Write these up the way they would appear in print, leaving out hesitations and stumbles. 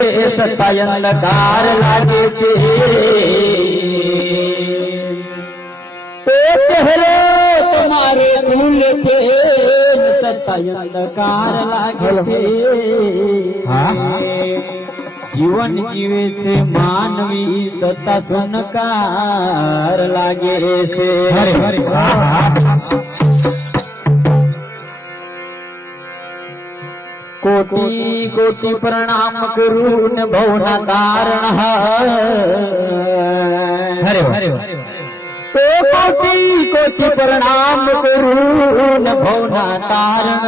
સતાય અંધકાર લાગે છે તો ચહેરો તમારે ભૂલ છે સતાય અંધકાર લાગે છે જીવન જીવે છે માનવી સતા સુનકાર લાગે છે कोटि कोटि प्रणाम करूं न भवना कारण हरे हरे तो कोटि कोटि प्रणाम करूं न भवना कारण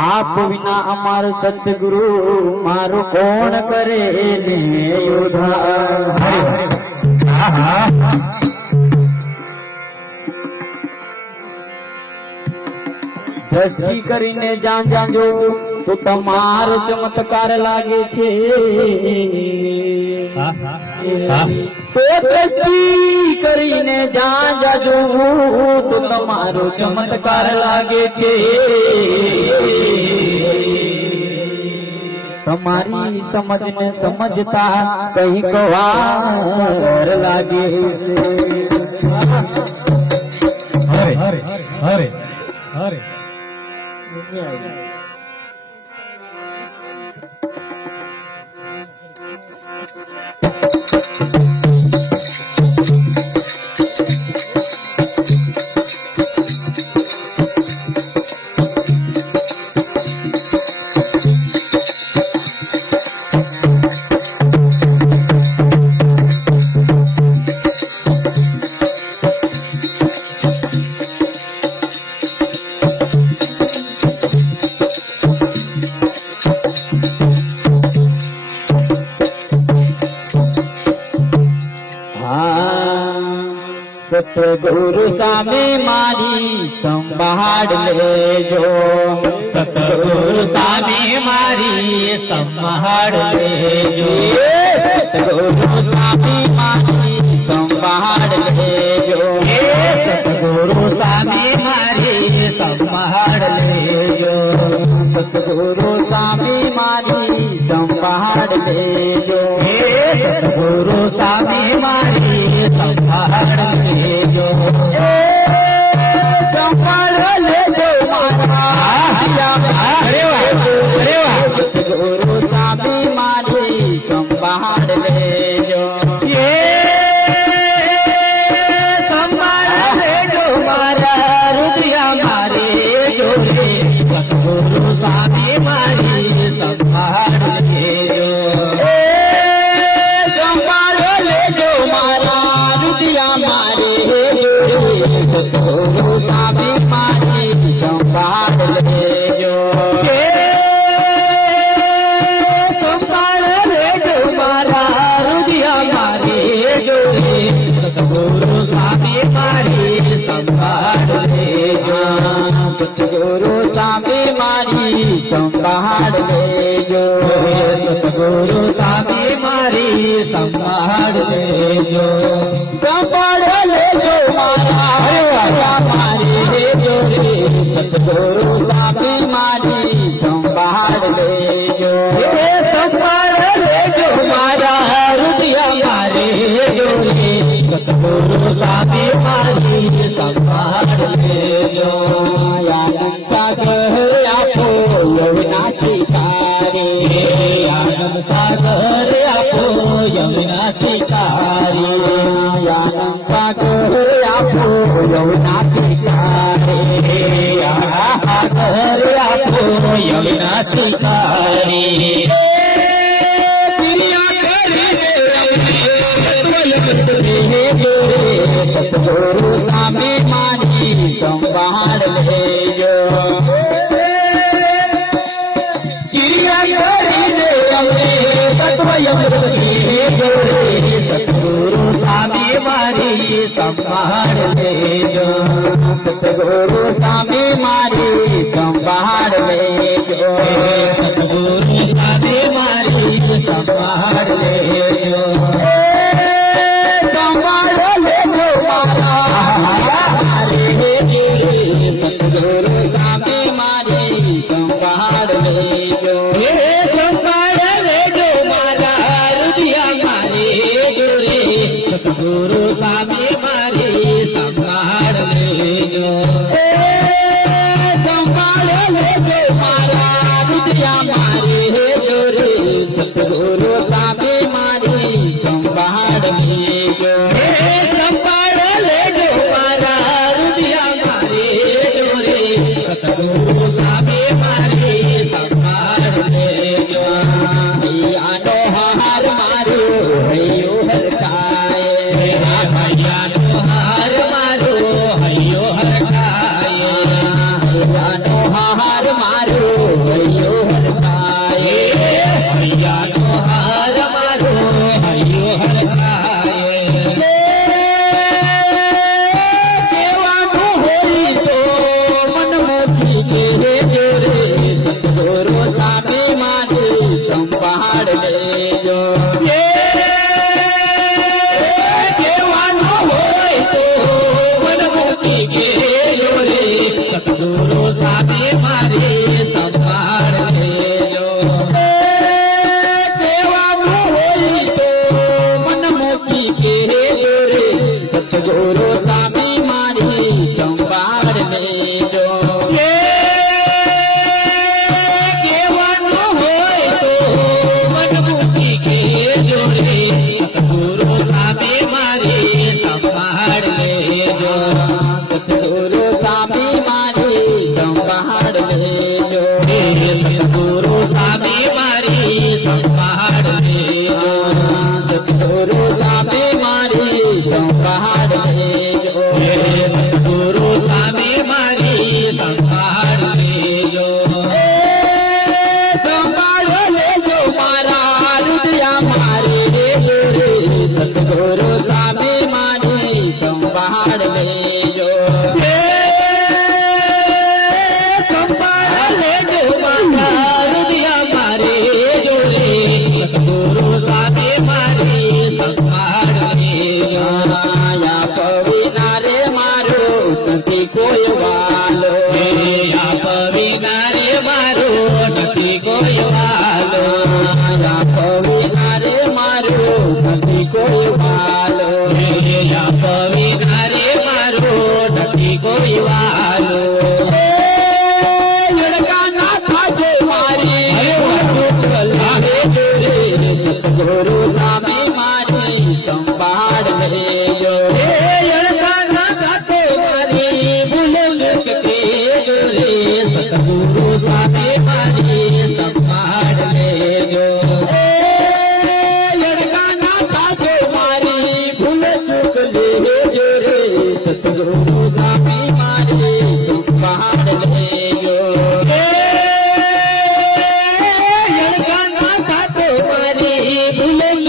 आप विना अमर सतगुरु मारो कौन करे ने योधा हरे हरे દ્રષ્ટિ કરીને જાણ જાણજો તો તમારો ચમત્કાર લાગે છે તો દ્રષ્ટિ કરીને જાણ જાજો તો તમારો ચમત્કાર લાગે છે તમારી સમજને સમજતા કઈ વાર લાગે છે હરે હરે હરે सतगुरु सामे मारी संभाड़ लेजो सतगुरु सामे मारी संभाड़ लेजो सतगुरु सामे मारी संभाड़ लेजो सतगुरु सामे मारी संभाड़ लेजो सतगुरु सामे मारी संभाड़ लेजो सतगुरु सामे मारी संभाड़ लेजो संभाड़ लेजो सतगुरु सामे मारी संभाड़ लेजो संभाड़ लेजो मारा रुदिया मारे जो सतगुरु सामे मारी संभाड़ लेजो सतगुरु सामे मारी संभाड़ लेजो संभाड़ लेजो मारा रुदिया मारे जो सतगुरु सामे मारी संभाड़ लेजो सतगुरु सामे मारी संभाड़ लेजो सतगुरु सामे मारी संभाड़ लेजो संभाड़ लेजो मारा मारी जो सतगुरु सामे मारी संभाड़ लेजो संभाड़ लेजो मारा रुदिया मारे जो सतगुरु सामे मारी संभाड़ लेजो आनंद सागर आपो यमुना सितारे आनंद सागर आपो यमुना सितारे आनंद सागर आपो यमुना सितारे सागर आपो यमुना सितारे सतगुरु सामे मारी संभाड़ लेजो क्रिया करी दे अमरे सतगुरु सामे मारी संभाड़ लेजो सतगुरु सामे मारी संभाड़ लेजो सतगुरु सामे मारी संभाड़ लेजो संभाड़ लेजो मारा सतगुरु सामे मारी संभाड़ लेजो લેજો હે સંભાળ લેજો મારા રુદિયા મારે જોરે સતગુરુ સામે મારે સંભાળ લેજો હે સંભાળ લેજો મારા રુદિયા મારે જોરે સતગુરુ સામે મારે સંભાળ લેજો હે સંભાળ લેજો મારા રુદિયા મારે જોરે સતગુરુ સામે મારે સંભાળ લેજો હૈયાનો હાર મારો હૈયો હરખાય હૈયાનો હાર મારો હૈયો હરખાય હૈયાનો હાર મારો હૈયો હરખાય હૈયાનો હાર મારો હૈયો હરખાય કેવાનું હોય તો મન મોટી કે જોરે સતગુરુ સામે મારે સંભાળ લેજો કેવાનું હોય તો મન મોટી કે જોરે સતગુરુ સામે મારે સંભાળ લેજો કેવાનું હોય તો મન મોટી કે જોરે સતગુરુ સામે મારી સંભાળ લેજો કેવાનું હોય તો મન મોટી કે જોરે સતગુરુ સામે મારી સંભાળ લેજો સતગુરુ સામે મારી સંભાળ લેજો સતગુરુ સામે મારી સંભાળ લેજો સતગુરુ સામે મારી સંભાળ લેજો સતગુરુ સામે મારી સંભાળ લેજો સંભાળ લેજો મારા રુદિયા મારે જોરે સતગુરુ સામે મારી સંભાળ લેજો સંભાળ લેજો મારા રુદિયા મારે જોરે સતગુરુ સામે મારી સંભાળ લેજો પવિના રે મારો નથી કોઈ વાલો પવિના રે મારો નથી કોઈ વાલો પવિના રે મારો નથી કોઈ વાલો પવિના રે મારો નથી કોઈ વાલો લડકા થાજો મારી જોરે સતગુરુ સામે મારી સંભાળ લેજો લડકા થાજો મારી ભૂલ કે જોરે સતગુરુ સામે મારી સંભાળ લેજો લડકા થાજો મારી ભૂલ ચૂક લેજો રે સતગુરુ સામે મારી સંભાળ લેજો લડકા થાજો મારી ભૂલ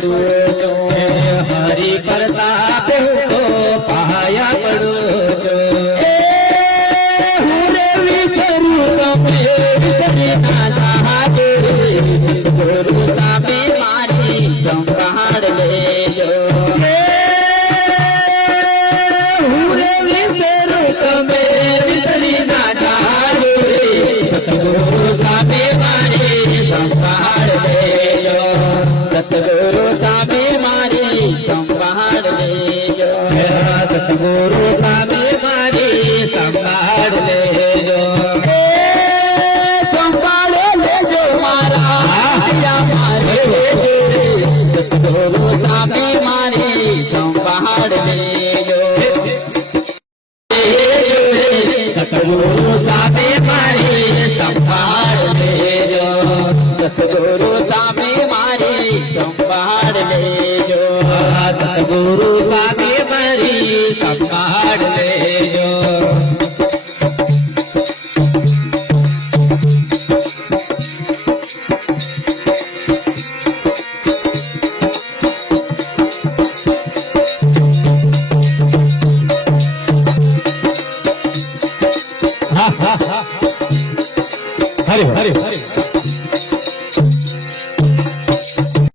પડું છું હરી પ્રતાપે હું તો પાયા પડું છું હું રે વિસરું તમે વિસરી ના જાજો ગુરુ સામે મારી સંભાળ લેજો હું રે વિસરું તમે વિસરી ના જાજો સતગુરુ સામે મારી સંભાળ લેજો સતગુરુ સામે મારી સંભાળ લેજો સતગુરુ સામે મારી સંભાળ લેજો સંભાળ લેજો મારા મારે સતગુરુ સામે મારી સંભાળ લેજો સતગુરુ સામે મારી સંભાળ લેજો સતગુરુ સામે મારી સંભાળ લેજો સતગુરુ સામે મારી સંભાળ લેજો હરે હરે